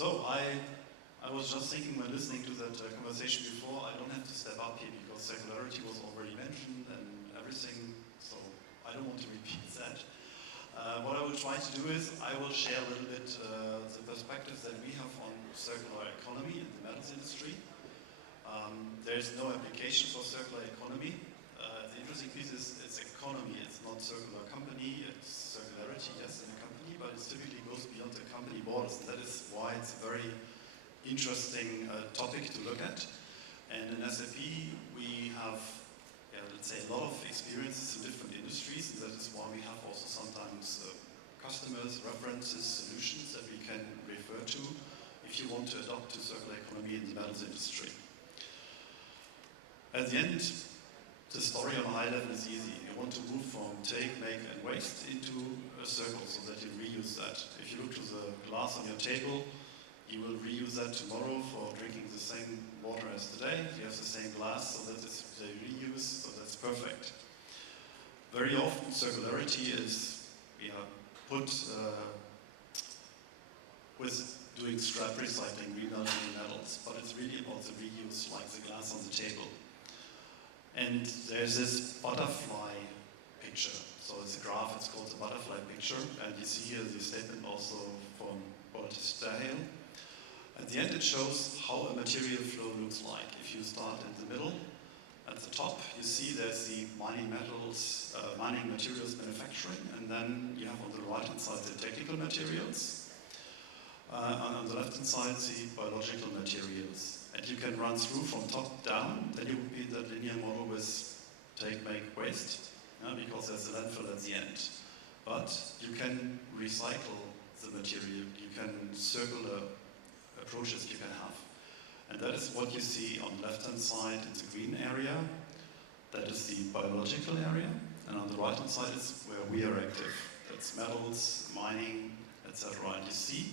So I was just thinking when listening to that conversation before, I don't have to step up here because circularity was already mentioned and everything, so I don't want to repeat that. What I will try to do is I will share a little bit the perspectives that we have on circular economy in the metals industry. There's no application for circular economy. The interesting piece is it's economy, it's not circular company, it's circularity, yes, in a company, but it typically goes beyond the company borders. And that is why it's a very interesting topic to look at. And in SAP, we have, let's say, a lot of experiences in different industries, and that is why we have also sometimes customers, references, solutions that we can refer to if you want to adopt to circular economy in the metals industry. At the end, the story on a high level is easy. You want to move from take, make, and waste into a circle so that you reuse that. If you look to the glass on your table, you will reuse that tomorrow for drinking the same water as today. You have the same glass, so that is the reuse, so that's perfect. Very often, circularity is put with doing scrap recycling, remelting metals, but it's really about the reuse, like the glass on the table. And there's this butterfly picture. So it's a graph, it's called the butterfly picture. And you see here the statement also from Stahel. At the end, it shows how a material flow looks like. If you start in the middle, at the top, you see there's the mining metals, mining materials manufacturing, and then you have on the right-hand side the technical materials, and on the left-hand side the biological materials. And you can run through from top down, then you would be that linear model with take, make, waste, because there's a landfill at the end. But you can recycle the material, you can circular approaches you can have. And that is what you see on the left-hand side in the green area. That is the biological area. And on the right-hand side is where we are active. That's metals, mining, etc. And you see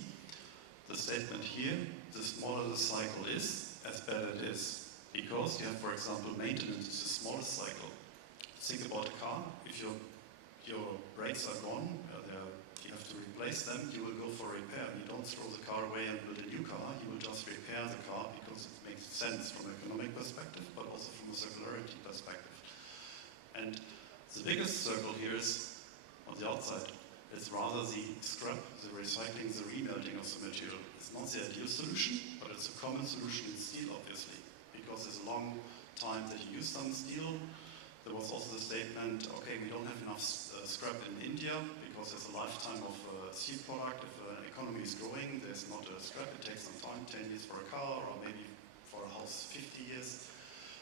the statement here, the smaller the cycle is, as better it is. Because you have, for example, maintenance is the smallest cycle. Think about a car. If your brakes are gone, you have to replace them, you will go for repair. You don't throw the car away and build a new car, you will just repair the car because it makes sense from an economic perspective, but also from a circularity perspective. And the biggest circle here is on the outside. It's rather the scrap, the recycling, the remelting of the material. It's not the ideal solution, but it's a common solution in steel, obviously, because there's a long time that you use some steel. There was also the statement, okay, we don't have enough scrap in India because there's a lifetime of steel product. If an economy is growing, there's not a scrap, it takes some time, 10 years for a car or maybe for a house 50 years.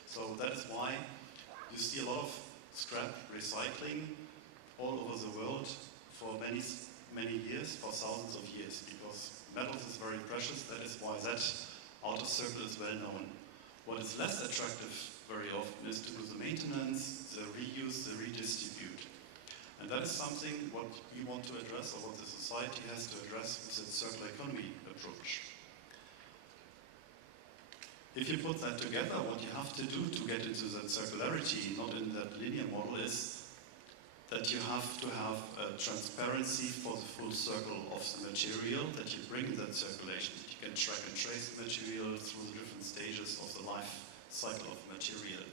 So that is why you see a lot of scrap recycling all over the world for many, many years, for thousands of years, because metals is very precious. That is why that outer circle is well known. What is less attractive very often is to do the maintenance, the reuse, the redistribute. And that is something what we want to address, or what the society has to address with its circular economy approach. If you put that together, what you have to do to get into that circularity, not in that linear model, is that you have to have a transparency for the full circle of the material that you bring in that circulation. You can track and trace the material through the different stages of the life cycle of material.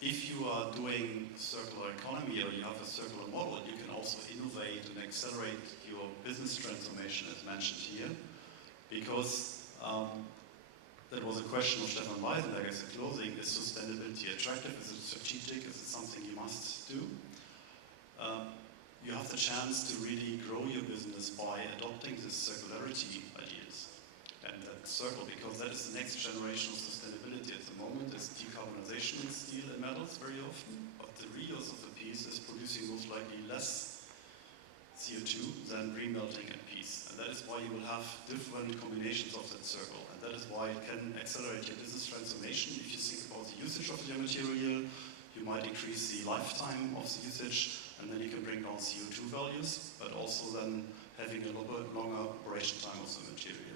If you are doing circular economy or you have a circular model, you can also innovate and accelerate your business transformation, as mentioned here, because that was a question of Stefan Weisenberg as a closing. Is sustainability attractive? Is it strategic? Is it something you must do? You have the chance to really grow your business by adopting this circularity ideas. And that circle, because that is the next generation of sustainability at the moment, is decarbonization in steel and metals very often, but the reuse of the piece is producing most likely less CO2 than remelting a piece. And that is why you will have different combinations of that circle. And that is why it can accelerate your business transformation. If you think about the usage of your material, you might increase the lifetime of the usage, and then you can bring down CO2 values, but also then having a longer operation time of the material.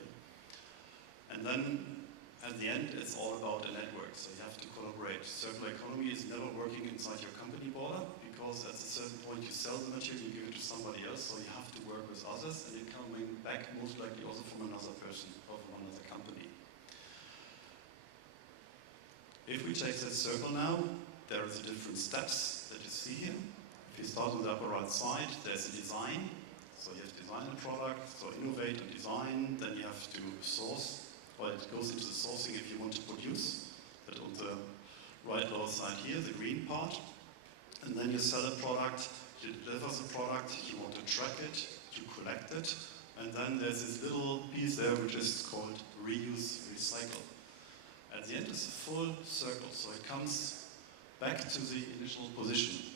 And then, at the end, it's all about a network, so you have to collaborate. Circular economy is never working inside your company border, because at a certain point you sell the material, you give it to somebody else, so you have to work work with others, and you're coming back most likely also from another person or from another company. If we take that circle now, there are the different steps that you see here. If you start on the upper right side, there's a design. So you have to design a product, so innovate and design, then you have to source, well, it goes into the sourcing if you want to produce. That on the right lower side here, the green part. And then you sell a product, you deliver the product, you want to track it, you collect it, and then there's this little piece there which is called reuse, recycle. At the end it's a full circle, so it comes back to the initial position.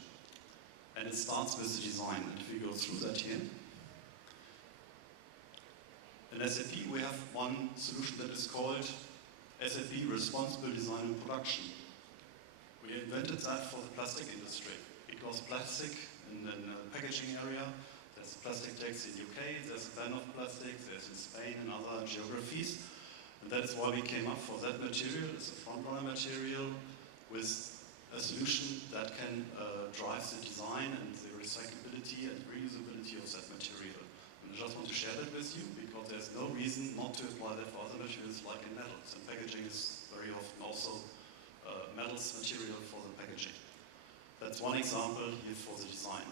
And it starts with the design. And if we go through that here, in SAP we have one solution that is called SAP Responsible Design and Production. We invented that for the plastic industry because plastic in the packaging area, there's a plastic tax in the UK, there's a ban of plastic, there's in Spain and other geographies. And that is why we came up for that material. It's a front-runner material with a solution that can drive the design and the recyclability and reusability of that material. And I just want to share that with you because there's no reason not to apply that for other materials like in metals. And packaging is very often also metals material for the packaging. That's one example here for the design.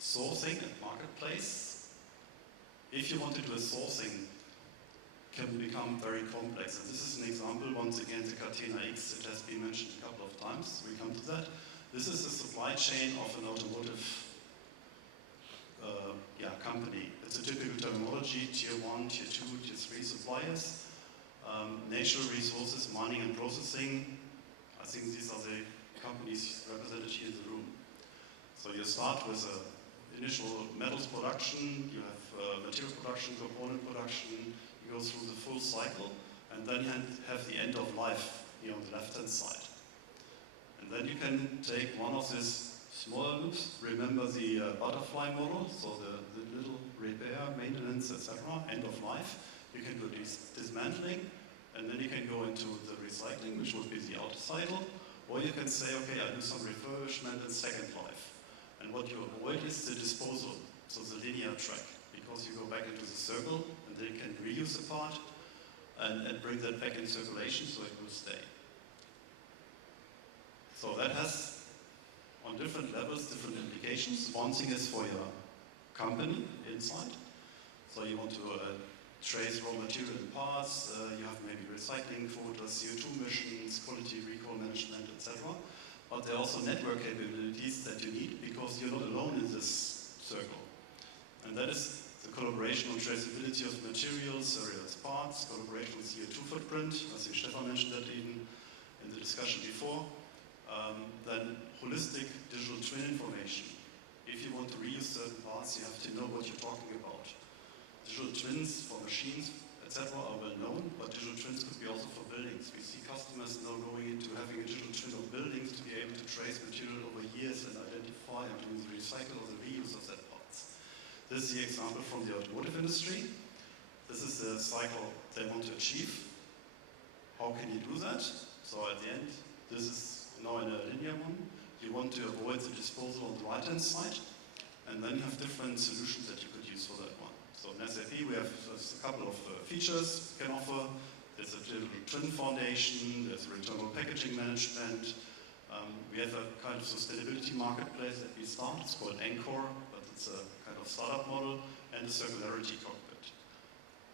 Sourcing and marketplace. If you want to do a sourcing, can become very complex. And this is an example, once again, the Catena X, it has been mentioned a couple of times. We come to that. This is the supply chain of an automotive company. It's a typical terminology, tier 1, tier 2, tier 3 suppliers. Natural resources, mining and processing. I think these are the companies represented here in the room. So you start with initial metals production, you have material production, component production, you go through the full cycle, and then you have the end of life here on the left-hand side. And then you can take one of these smaller loops, remember the butterfly model, so the little repair, maintenance, etc., end of life. You can do dismantling, and then you can go into the recycling, which would be the outer cycle, or you can say, okay, I do some refurbishment and second life. And what you avoid is the disposal, so the linear track, because you go back into the circle, and then you can reuse a part, and bring that back in circulation so it will stay. So that has, on different levels, different implications. One thing is for your company inside. So you want to trace raw material and parts, you have maybe recycling quotas, CO2 emissions, quality recall management, etc. But there are also network capabilities that you need because you're not alone in this circle. And that is the collaboration on traceability of materials, various parts, collaboration with CO2 footprint. I think Stefan mentioned that even in the discussion before. Then holistic digital twin information. If you want to reuse certain parts, you have to know what you're talking about. Digital twins for machines, etc. are well known, but digital twins could be also for buildings. We see customers now going into having a digital twin of buildings to be able to trace material over years and identify and do the recycle or the reuse of that parts. This is the example from the automotive industry. This is the cycle they want to achieve. How can you do that? So at the end, this is now in a linear one. You want to avoid the disposal on the right-hand side, and then you have different solutions that you could use for that one. So in SAP, we have a couple of features we can offer. There's a digital twin foundation, there's a returnable packaging management. We have a kind of sustainability marketplace that we start. It's called Anchor, but it's a kind of startup model, and the circularity cockpit.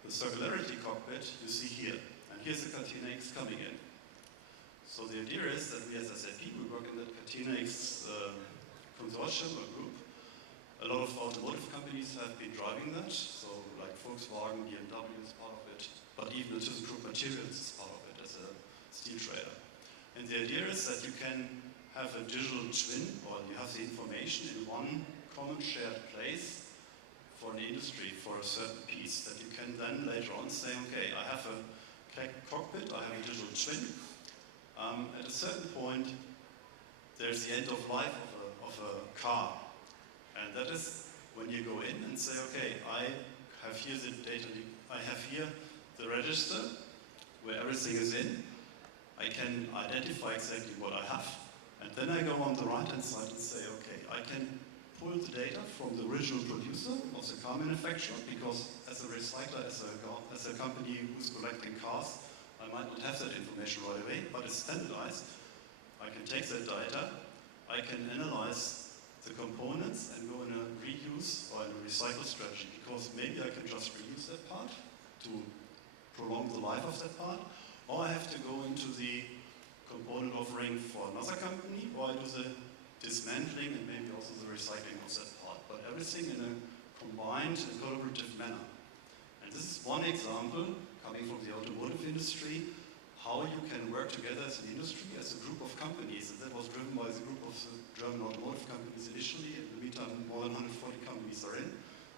The circularity cockpit you see here, and here's the Catena X coming in. So the idea is that we as SAP, we work in that Catena X consortium or group. A lot of automotive companies have been driving that, so like Volkswagen, BMW is part of it, but even ThyssenKrupp Materials is part of it as a steel trader. And the idea is that you can have a digital twin, or you have the information in one common shared place for an industry, for a certain piece, that you can then later on say, okay, I have a cockpit, I have a digital twin. At a certain point, there's the end of life of a car. And that is when you go in and say, okay, I have here the data, I have here the register where everything is in. I can identify exactly what I have. And then I go on the right-hand side and say, okay, I can pull the data from the original producer, of the car manufacturer, because as a recycler, as a company who's collecting cars, I might not have that information right away, but it's standardized. I can take that data, I can analyze the components and go in a reuse or in a recycle strategy, because maybe I can just reuse that part to prolong the life of that part, or I have to go into the component offering for another company, or I do the dismantling and maybe also the recycling of that part, but everything in a combined and collaborative manner. And this is one example coming from the automotive industry, how you can work together as an industry, as a group of companies. And that was driven by the group of the German automotive companies initially. In the meantime, more than 140 companies are in.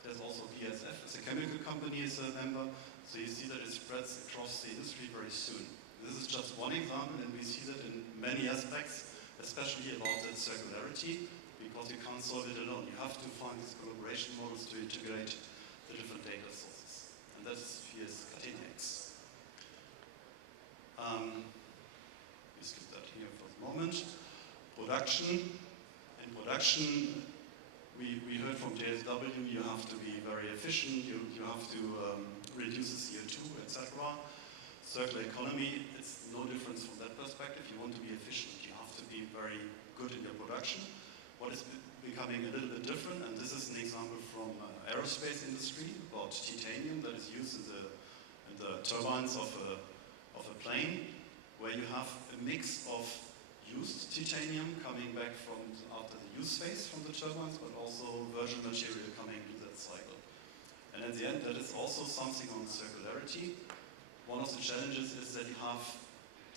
There's also BASF as a chemical company as a member. So you see that it spreads across the industry very soon. This is just one example, and we see that in many aspects, especially about that circularity, because you can't solve it alone. You have to find these collaboration models to integrate the different data sources. And that's here's cutting eggs. We skip that here for the moment. Production. In production, we heard from JSW, you have to be very efficient, you have to reduce the CO2, etc. Circular economy, it's no difference from that perspective. You want to be efficient, you have to be very good in your production. What is becoming a little bit different, and this is an example from aerospace industry about titanium that is used in the turbines of a plane, where you have a mix of used titanium coming back from after the use phase from the turbines, but also virgin material coming to that cycle. And at the end, that is also something on circularity. One of the challenges is that you have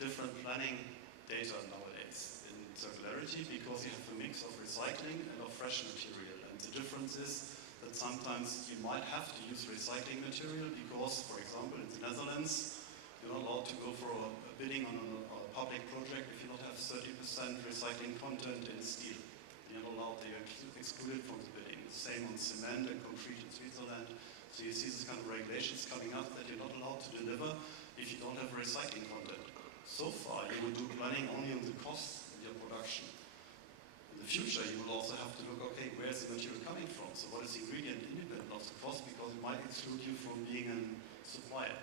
different planning data nowadays in circularity, because you have a mix of recycling and of fresh material. And the difference is that sometimes you might have to use recycling material because, for example, in the Netherlands, you're not allowed to go for a bidding on a public project if you don't have 30% recycling content in steel. You're not allowed, they're excluded from the bidding. The same on cement and concrete in Switzerland. So you see this kind of regulations coming up that you're not allowed to deliver if you don't have recycling content. So far, you will do planning only on the costs of your production. In the future, you will also have to look, okay, where is the material coming from? So what is the ingredient independent of the cost, because it might exclude you from being a supplier.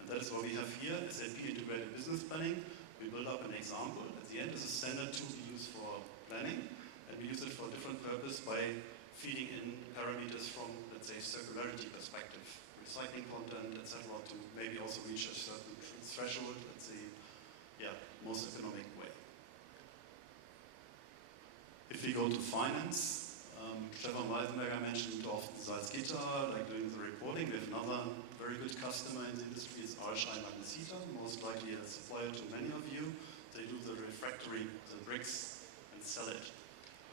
And that is what we have here, SAP Integrated Business Planning. We build up an example. At the end, it's a standard tool we use for planning, and we use it for a different purpose by feeding in parameters from, let's say, circularity perspective, recycling content, etc., to maybe also reach a certain threshold, let's say, most economic way. If we go to finance, Stefan Weisenberger mentioned often Salzgitter, like doing the reporting. We have another very good customer in the industry, is Arlstein Magnesita, most likely a supplier to many of you. They do the refractory, the bricks, and sell it.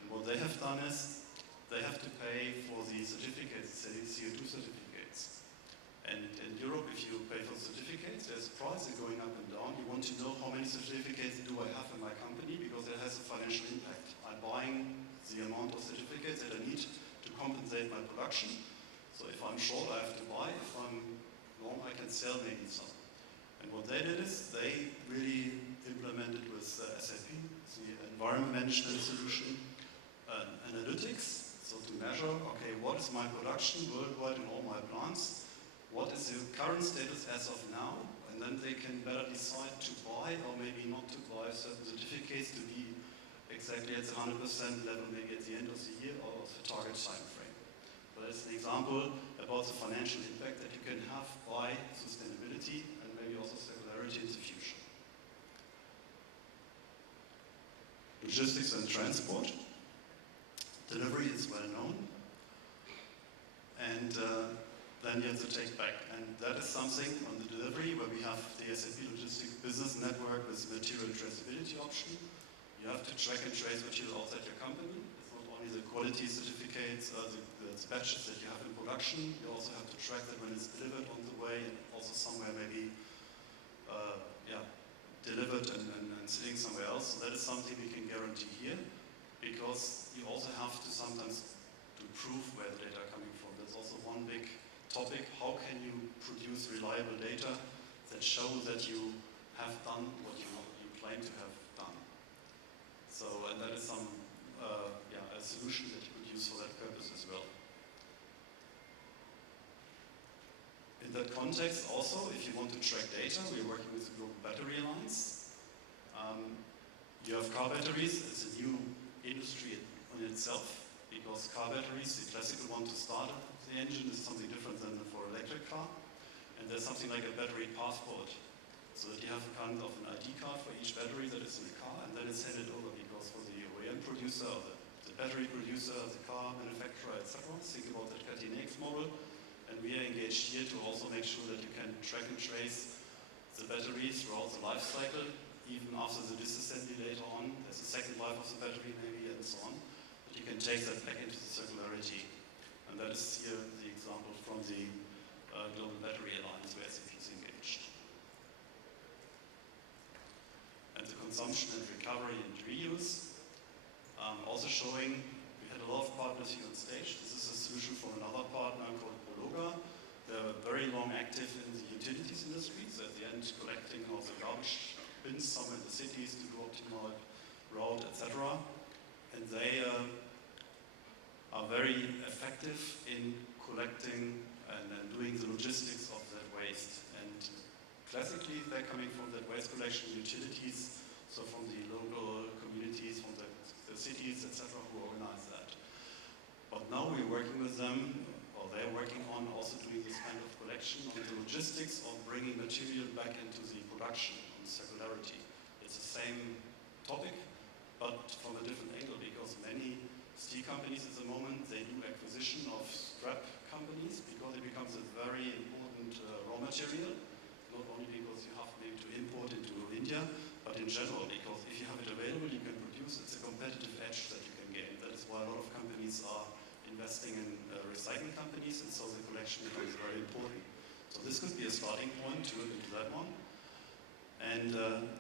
And what they have done is, they have to pay for the certificates, say CO2 certificates. And in Europe, if you pay for certificates, there's a price, they're going up and down. You want to know how many certificates do I have in my company, because it has a financial impact. I'm buying the amount of certificates that I need to compensate my production. So if I'm short, I have to buy. If I'm long, I can sell maybe some. And what they did is, they really implemented with SAP, the environment management solution, analytics. So to measure, okay, what is my production worldwide in all my plants? What is the current status as of now? And then they can better decide to buy or maybe not to buy certain certificates to be exactly at the 100% level, maybe at the end of the year or of the target time frame. But it's an example about the financial impact that you can have by sustainability and maybe also circularity in the future. Logistics and transport. Delivery is well known. And then you have to take back. And that is something on the delivery where we have the SAP Logistics Business Network with material traceability option. You have to track and trace material outside your company. It's not only the quality certificates, the batches that you have in production. You also have to track that when it's delivered on the way, and also somewhere maybe delivered and sitting somewhere else. So that is something we can guarantee here, because you also have to sometimes to prove where the data are coming from. That's also one big topic. How can you produce reliable data that show that you have done what you claim to have done? So, and that is some a solution that you could use for that purpose as well. In that context also, if you want to track data, we're working with the Global Battery Alliance. You have car batteries, it's a new industry in itself, because car batteries, the classical one to start up the engine, is something different than for electric car. And there's something like a battery passport, so that you have a kind of an ID card for each battery that is in the car, and then it's handed over, because for the OEM producer, or the battery producer, the car manufacturer, etc., think about that X model. And we are engaged here to also make sure that you can track and trace the batteries throughout the life cycle, even after the disassembly later on. There's a second life of the battery maybe, and so on. But you can take that back into the circularity. And that is here the example from the Global Battery Alliance where SAP is engaged. And the consumption and recovery and reuse, also showing, we had a lot of partners here on stage. This is a solution from another partner called Bologa. They're very long active in the utilities industry, so at the end collecting all the garbage bins somewhere in the cities to do optimal route, etc. And they are very effective in collecting and doing the logistics of that waste. And classically, they're coming from that waste collection utilities, so from the local communities, from the cities, etc., who organize that. But now we're working with them, or they're working on also doing this kind of collection on the logistics of bringing material back into the production, on circularity. It's the same topic, but from a different angle, because many steel companies at the moment, they do acquisition of scrap companies because it becomes a very important raw material, not only because you have maybe to import into India, but in general, because if you have it available, you can produce, it's a competitive edge that you can gain. That is why a lot of companies are investing in recycling companies, and so the collection becomes very important. So this could be a starting point to look into that one. And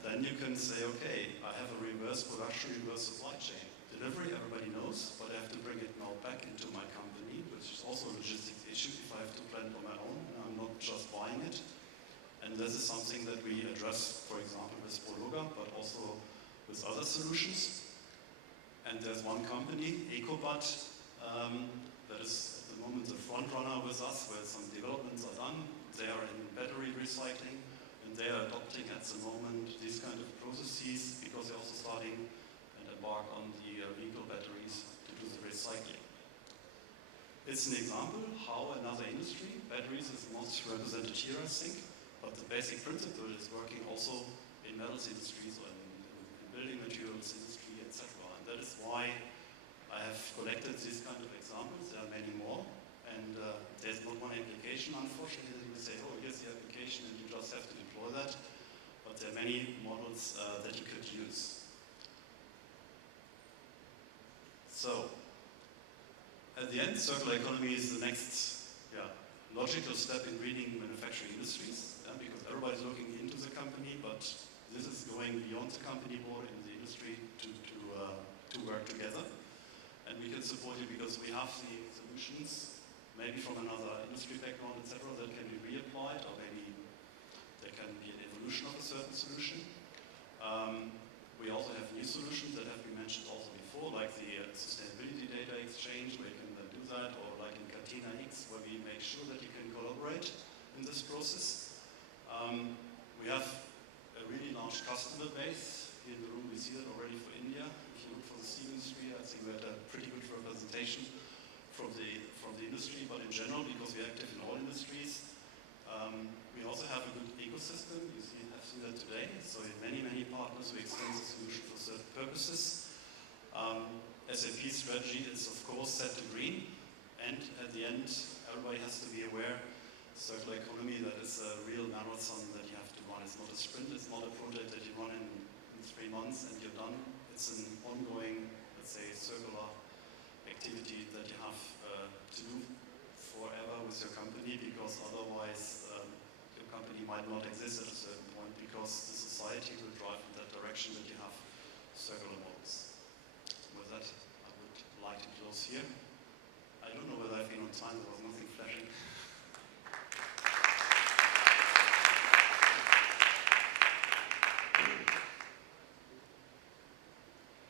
then you can say, okay, I have a reverse production, reverse supply chain. Delivery, everybody knows, but I have to bring it now back into my company, which is also a logistics issue if I have to plan on my own and I'm not just buying it. And this is something that we address, for example, with Bologa, but also with other solutions. And there's one company, EcoBat, that is at the moment the front runner with us, where some developments are done. They are in battery recycling, and they are adopting at the moment these kind of processes because they're also starting and embark on the vehicle batteries to do the recycling. It's an example how another industry, batteries is not represented here, I think, but the basic principle is working also in metals industries or in building materials industry, etc. And that is why I have collected these kind of examples. There are many more, and there's not one application, unfortunately, that you say, oh, here's the application, and you just have to deploy that. But there are many models that you could use. So, at the end, circular economy is the next logical step in greening manufacturing industries, because everybody's looking into the company, but this is going beyond the company board in the industry to work together. And we can support you because we have the solutions, maybe from another industry background, etc., that can be reapplied, or maybe there can be an evolution of a certain solution. We also have new solutions that have been mentioned also before, like the sustainability data exchange, where you can do that, or like in Catena X, where we make sure that you can collaborate in this process. We have a really large customer base. Here in the room we see that already for India. If you look for the steel industry, I think we had a pretty good representation from the industry, but in general, because we're active in all industries, we also have a good ecosystem. You have seen that today. So many partners who extend the solution for certain purposes. SAP strategy is of course set to green, and at the end, everybody has to be aware circular economy, that is a real marathon that you have to run. It's not a sprint, it's not a project that you run in 3 months and you're done. It's an ongoing, let's say, circular activity that you have to do forever with your company, because otherwise your company might not exist at a certain point, because the society will drive in that direction that you have circular models. With that, I would like to close here. I don't know whether I've been on time, there was nothing flashing.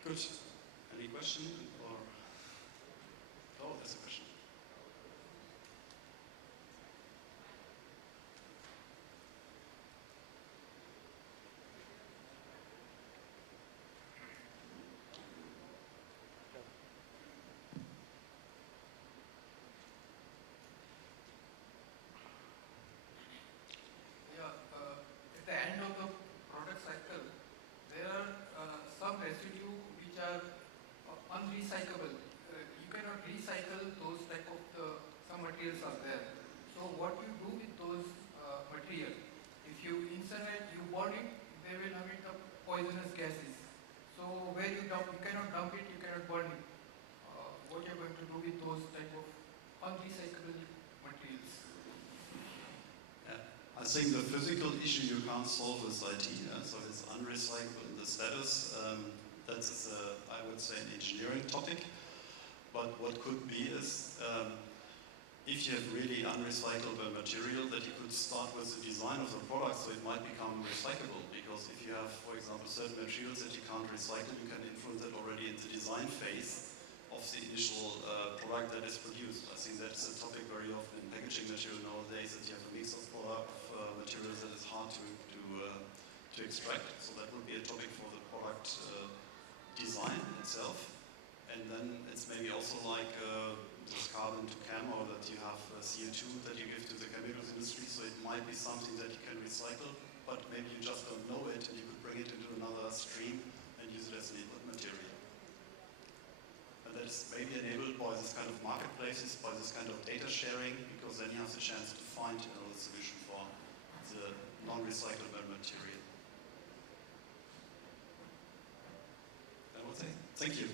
Good. Any question? Or you incinerate, you burn it, they will emit the poisonous gases. So where you cannot dump it, you cannot burn it. What you're going to do with those type of unrecyclable materials? Yeah. I think the physical issue you can't solve with IT, so it's unrecyclable in the status. That's, I would say, an engineering topic. But what could be is, if you have really unrecyclable material, that you could start with the design of the product so it might become recyclable. Because if you have, for example, certain materials that you can't recycle, you can influence it already in the design phase of the initial product that is produced. I think that's a topic very often in packaging material nowadays, that you have a mix of materials that is hard to extract. So that would be a topic for the product design itself. And then it's maybe also like this carbon to chem, or that you have CO2 that you give to the chemicals industry, so it might be something that you can recycle, but maybe you just don't know it, and you could bring it into another stream and use it as an input material. And that's maybe enabled by this kind of marketplaces, by this kind of data sharing, because then you have the chance to find another solution for the non-recyclable material. I would say, thank you.